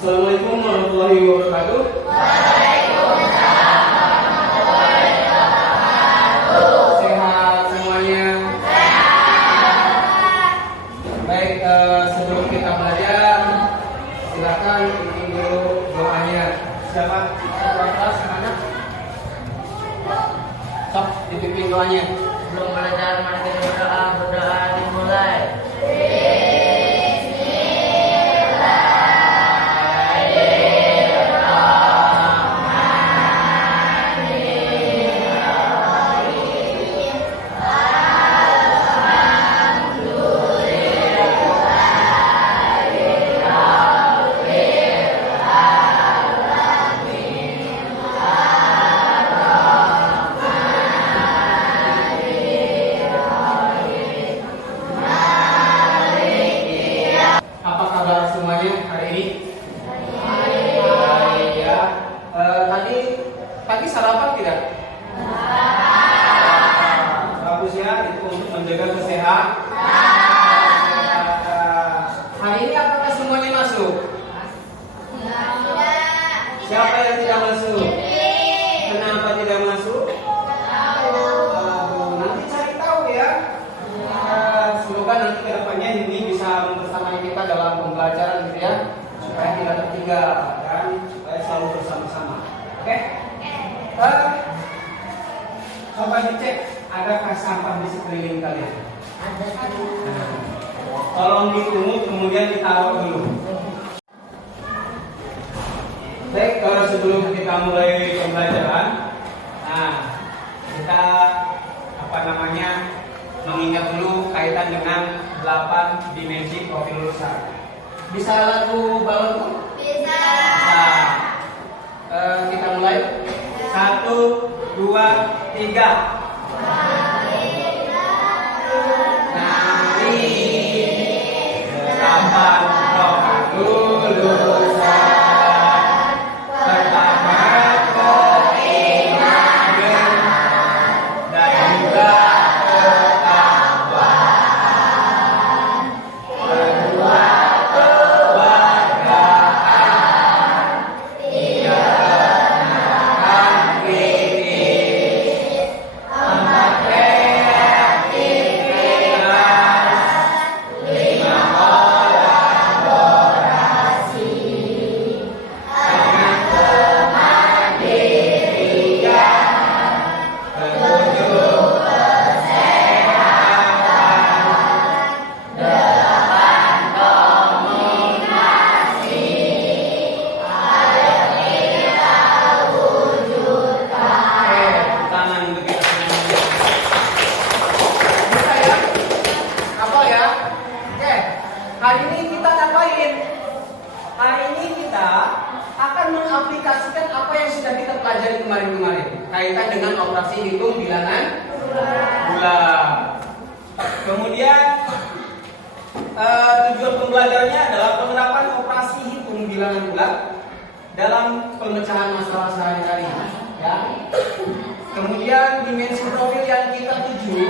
Assalamualaikum warahmatullahi wabarakatuh. Waalaikumsalam warahmatullahi wabarakatuh. Sehat semuanya? Sehat. Baik, sebelum kita belajar, silakan bikin dulu doanya. Siapa? Kelas mana? Sok, dipimpin doanya. Sebelum belajar, mari kita berdoa. Berdoa dimulai. Apa kabar semuanya hari ini? Baik ya. Tadi pagi sarapan tidak? Bagus ya, itu untuk menjaga kesehatan. Hari ini apakah semuanya masuk? Siapa yang tidak masuk? Kenapa tidak masuk? Nanti cari tahu ya. Semoga nanti kedepannya ini bisa membersamai kita dalam pembelajaran gitu ya, supaya tidak tertinggal dan supaya selalu bersama-sama. Oke? Coba dicek adakah sampah di sekeliling kalian. Tolong dipungut kemudian ditaruh dulu. Baik, sebelum kita mulai pembelajaran, kita mengingat dulu kaitan dengan 8 dimensi profil lulusan. Bisa lagu balon tuh? Bisa. Kita mulai. 1, 2, 3. Nanti 8 profil lulusan. Pertama keinginan dan juga ketakwaan. Kedua kewargaan. Tiga kenakan kritis. Empat kreativitas. Lima kolaborasi. Enam kemandirian. Ketujuh kesehatan. Delapan komunikasi. Ayo kita wujudkan. Tangan untuk kita semuanya. Bisa ya? Apa ya? Oke. Hari ini kita ngapain? Hari ini kita akan mengaplikasikan apa yang sudah kita pelajari kemarin-kemarin kaitan dengan operasi hitung bilangan bulan. Kemudian tujuan pembelajarannya adalah penerapan operasi hitung bilangan bulan dalam pemecahan masalah sehari-hari. Ya. Kemudian dimensi profil yang kita tuju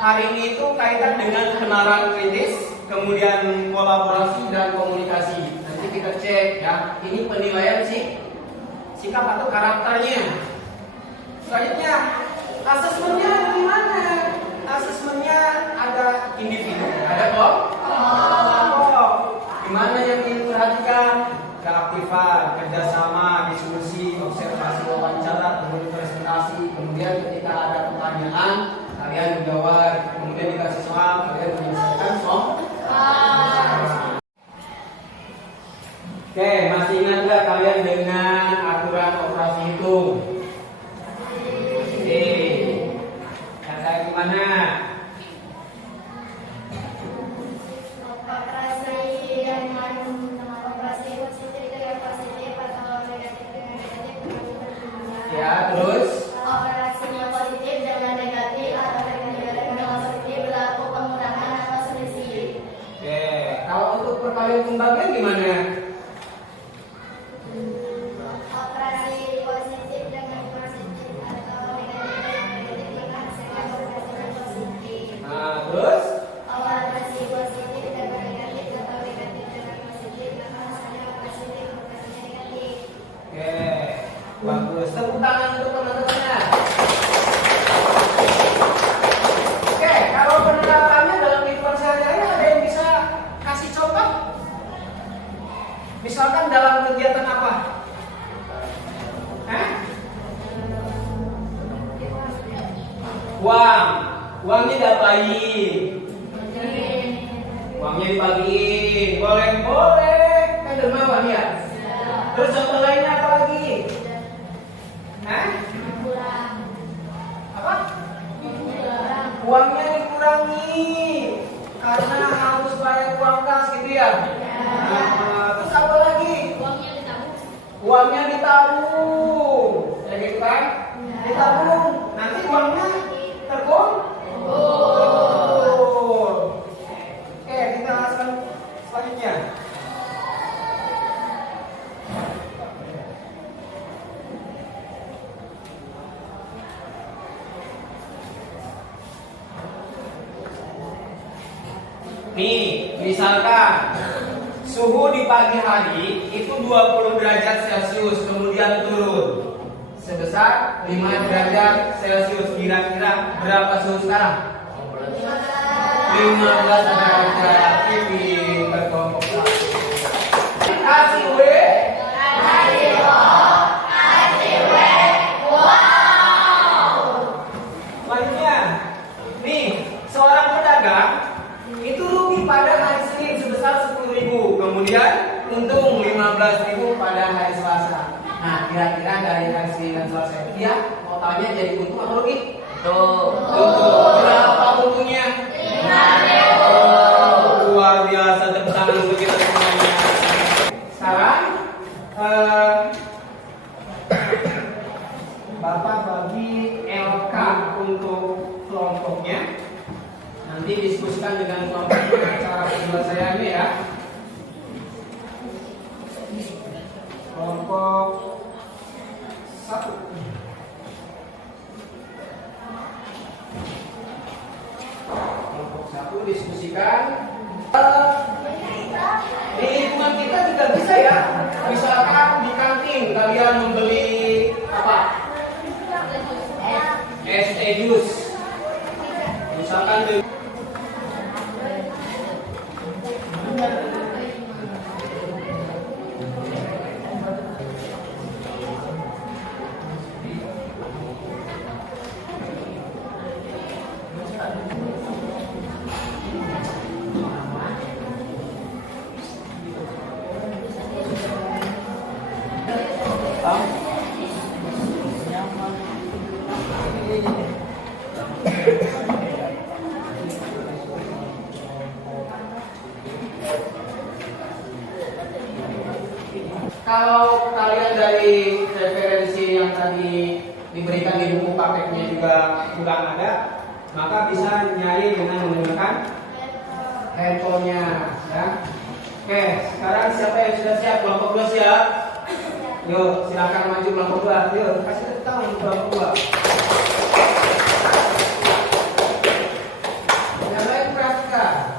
hari ini itu kaitan dengan kenalan kritis, kemudian kolaborasi dan komunikasi. Nanti kita cek ya, ini penilaian sikap atau karakternya. Selanjutnya, asesmennya bagaimana? Asesmennya ada individu, ada kelompok. Gimana yang diperhatikan? Keaktifan, kerjasama, diskusi, observasi, wawancara, kemudian presentasi. Kemudian ketika ada pertanyaan, kalian menjawab. Kemudian dikasih soal, kalian menyelesaikan soal. Oke, masih ingat nggak kalian dengan aturan operasi hitung? Oke, kata gimana? Operasi dengan operasi positif dengan positif atau negatif dengan negatif dengan Ya, terus? operasinya positif dengan negatif atau dengan negatif dengan positif berlaku pengurangan atau selisih. Oke, kalau untuk perkalian pembagian gimana? Operasi positif dengan Uang. Uangnya diapain? Uangnya dibagiin. Boleh, boleh. Kan dermawan ya. Terus contoh lainnya apa lagi? Hah? Apa? Uangnya dikurangi karena harus bayar uang kas gitu ya. Nah, terus apa lagi? Uangnya ditabung. Ya gitu kan? Ditabung. Nanti uangnya terkumpul. Oke, kita langsung selanjutnya. Nih, misalkan suhu di pagi hari itu 20 derajat Celcius, kemudian turun sebesar 5 derajat Celcius. Kira-kira berapa suhu sekarang? 15 derajat. Ini berkelompok satu. Kasih W. Selanjutnya, nih seorang pedagang itu rugi pada hari Senin sebesar 10.000, kemudian untung 15.000 pada hari Selasa. Nah, kira-kira dari hari Senin dan Selasa itu dia totalnya jadi untung atau rugi? Untung. Berapa untungnya? 5.000. Luar biasa, tepuk tangan untuk kita semuanya. Sekarang Bapak bagi LK untuk kelompoknya. Nanti diskusikan dengan kelompoknya cara penyelesaiannya ya. Kelompok 1. Kelompok 1 diskusikan. Di lingkungan kita juga bisa ya. Misalkan di kantin kalian membeli apa? Es teh jus. Misalkan di kalau kalian dari referensi yang tadi diberikan di buku paketnya juga kurang ada, maka bisa nyari dengan menggunakan handphonenya ya. Oke, sekarang siapa yang sudah siap? Kelompok 2 siap? Yuk, silakan maju kelompok 2. Yuk, kasih tepuk tangan untuk kelompok 2. Yang lain perhatikan.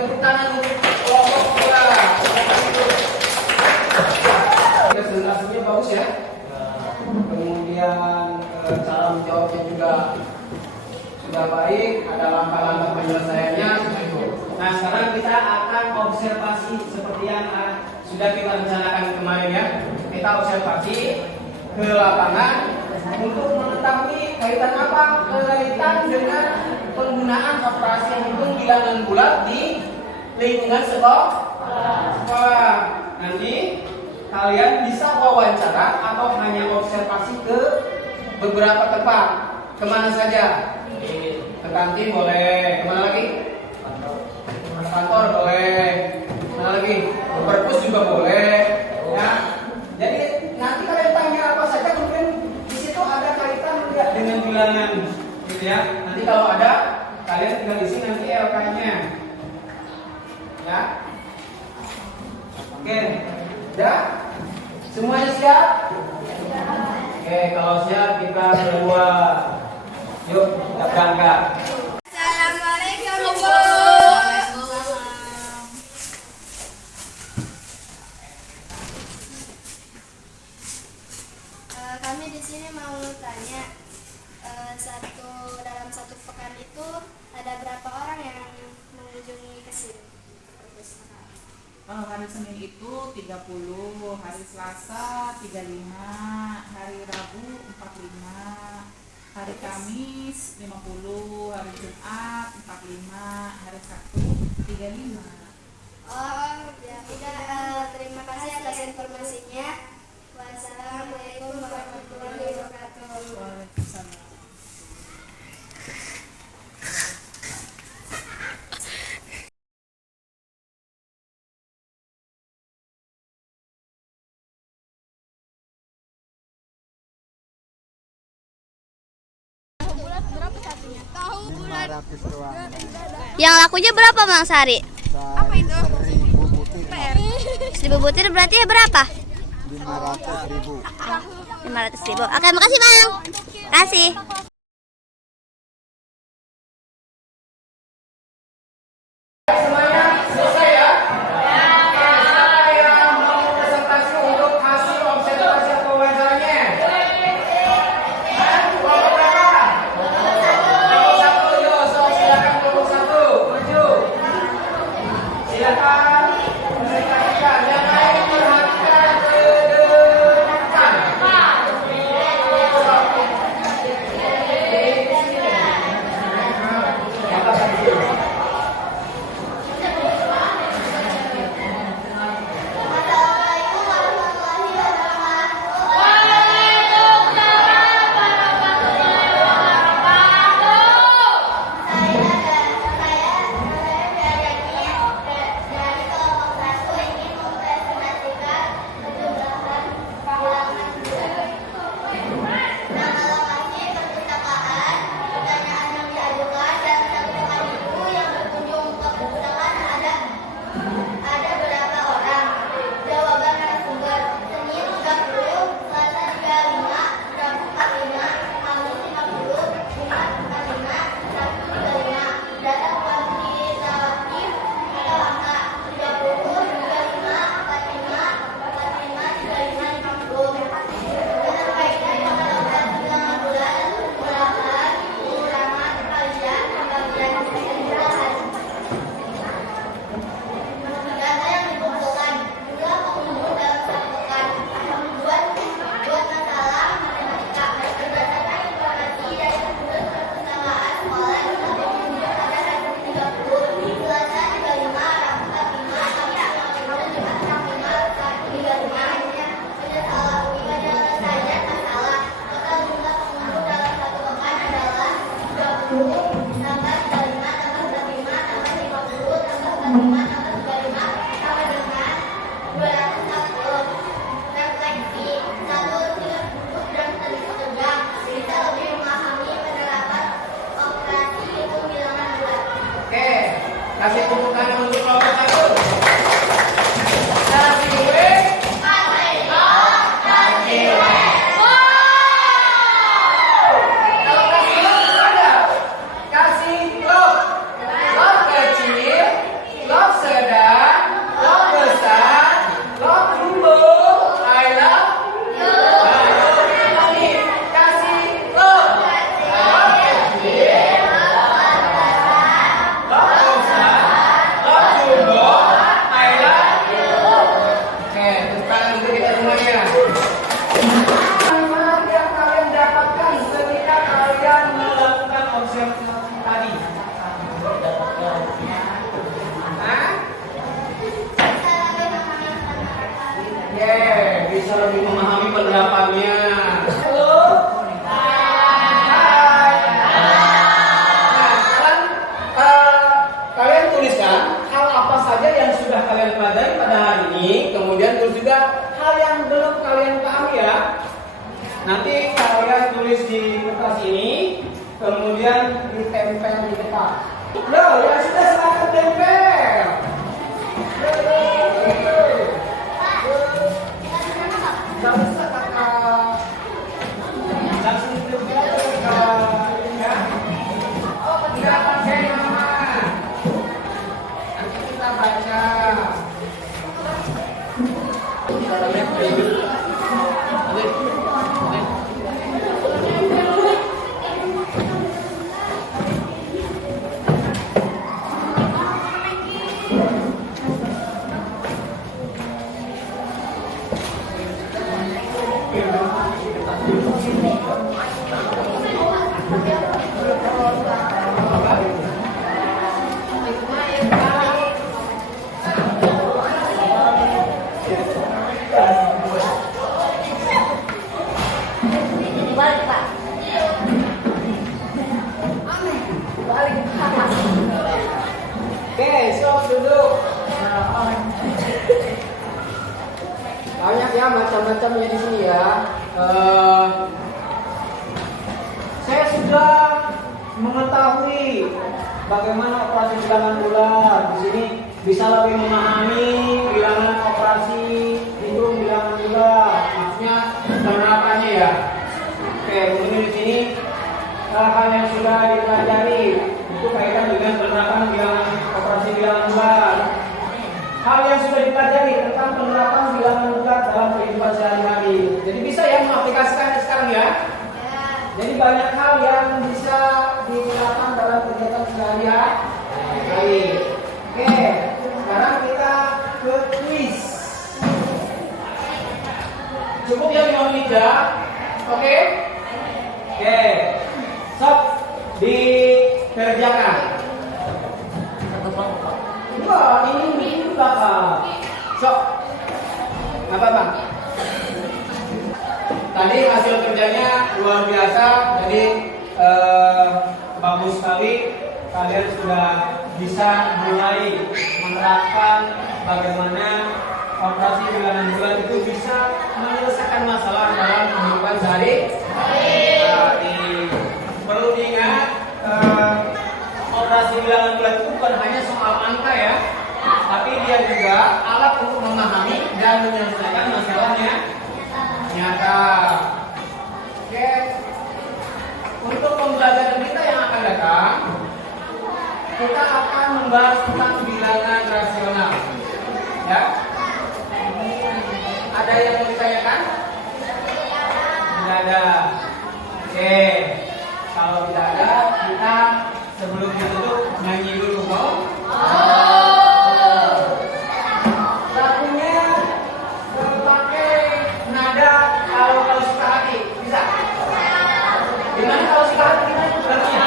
Tepuk tangan untuk kelompok 2. Presentasinya bagus ya. Kemudian cara menjawabnya juga sudah baik. Ada langkah-langkah penyelesaiannya. Nah, sekarang kita akan observasi seperti yang sudah kita rencanakan kemarin ya. Kita observasi ke lapangan untuk mengetahui kaitan apa? Kaitan dengan penggunaan operasi hitung bilangan bulat di lingkungan sekolah. Nanti kalian bisa wawancara atau hanya observasi ke beberapa tempat. Kemana saja? Ke kantin boleh. Kemana lagi? Kantor boleh. Kemana lagi? Ke perpus juga boleh. Ya. Jadi nanti kalian tanya apa saja, kemudian di situ ada kaitan tidak dengan bilangan, gitu ya. Nanti kalau ada, kalian tinggal isi nanti LK-nya. Ya. Oke. Udah? Semuanya siap? Oke, kalau siap kita keluar. Yuk, kita berangkat. Assalamualaikum Bu. Kami di sini mau tanya, dalam satu pekan itu ada berapa orang yang mengunjungi ke sini? Hari Senin itu 30, hari Selasa 35, hari Rabu 45, hari Kamis 50, hari Jumat 45, hari Sabtu 35. Oh, ya udah. Terima kasih atas informasinya. Wassalamualaikum warahmatullahi wabarakatuh. Waalaikumsalam. Yang lakunya berapa Bang Sari? Apa itu? 1.000 butir. 1.000 butir berarti ya berapa? 500.000. 500.000. Oke, makasih Bang. Kasih. Semuanya selesai ya? Siapa yang mau presentasi untuk hasil observasi wawancaranya? Kelompok berapa? Kelompok 1. Yo, silakan kelompok 1 maju. Silakan presentasikan. Yang lain perhatikan ke depan. Oke, kasih tepuk tangan untuk kelompok 1. Kasih W. Kalau kasih lo ada. Kasih lo. Lo kecil, lo sedang, lo besar, lo jumbo. I love you. Kasih lo. Lo kecil, lo besar, lo jumbo. I love you. Oke, tepuk tangan untuk kita semuanya. Manfaat yang kalian dapatkan ketika kalian melakukan observasi tadi? Hah? Bisa lebih memahami penerapannya. Halo. Hai. Nah, sekarang kalian tuliskan hal apa saja yang sudah kalian pelajari pada hari ini. Kemudian tulis juga hal yang belum kalian pahami ya. Nanti kalian tulis di kertas ini, kemudian ditempel di depan. Yo, yang sudah silakan tempel. Gak usah kakak. Langsung tempel kakak. Ya. Tidak pakai nama. Nanti kita baca. Balik, Pak. Oke, stop duduk. Banyak ya macam-macamnya di sini ya. Saya sudah mengetahui bagaimana operasi bilangan bulat. Di sini bisa lebih memahami bilangan operasi hitung bilangan bulat. Maksudnya penerapannya ya. Oke, kemudian di sini hal-hal yang sudah dipelajari itu kaitan dengan penerapan bilangan operasi bilangan bulat. Hal yang sudah dipelajari tentang penerapan bilangan bulat dalam kehidupan sehari-hari. Jadi bisa ya mengaplikasikannya sekarang ya. Jadi banyak hal yang bisa digunakan dalam kegiatan sehari-hari. Oke, sekarang kita ke quiz. Cukup ya 5 menit ya. Oke. Oke. Stop. Dikerjakan. Wah, ini bakal. Sok. Apa bang? Tadi hasil kerjanya luar biasa. Jadi bagus sekali. Kalian sudah bisa mulai menerapkan bagaimana operasi bilangan bulat itu bisa menyelesaikan masalah dalam kehidupan sehari-hari. Perlu diingat, operasi bilangan bulat itu bukan hanya soal angka ya, tapi dia juga alat untuk memahami dan menyelesaikan masalahnya nyata. Oke, untuk pembelajaran kita yang akan datang, kita akan membahas tentang bilangan rasional. Ya, ada yang mau ditanyakan? Tidak ada. Oke. Kalau tidak ada, kita sebelum ditutup nyanyi dulu, mau? Lagunya pakai nada kalau suka hati, bisa? Gimana kalau suka hati gimana lagunya?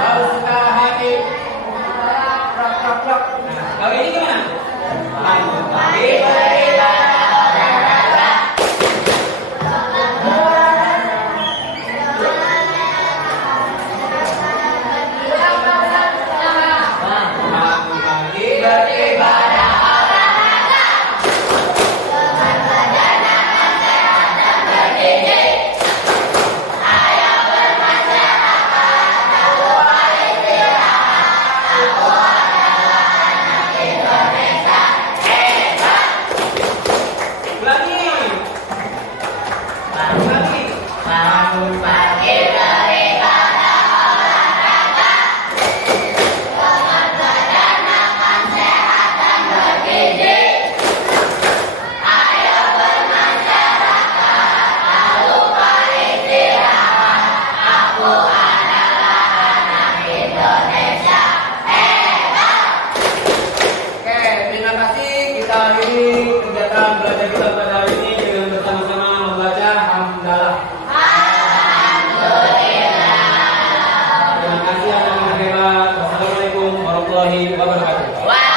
Kalau suka hati, plak. Nah, kalau ini gimana? Pagi. Wassalamualaikum warahmatullahi wabarakatuh.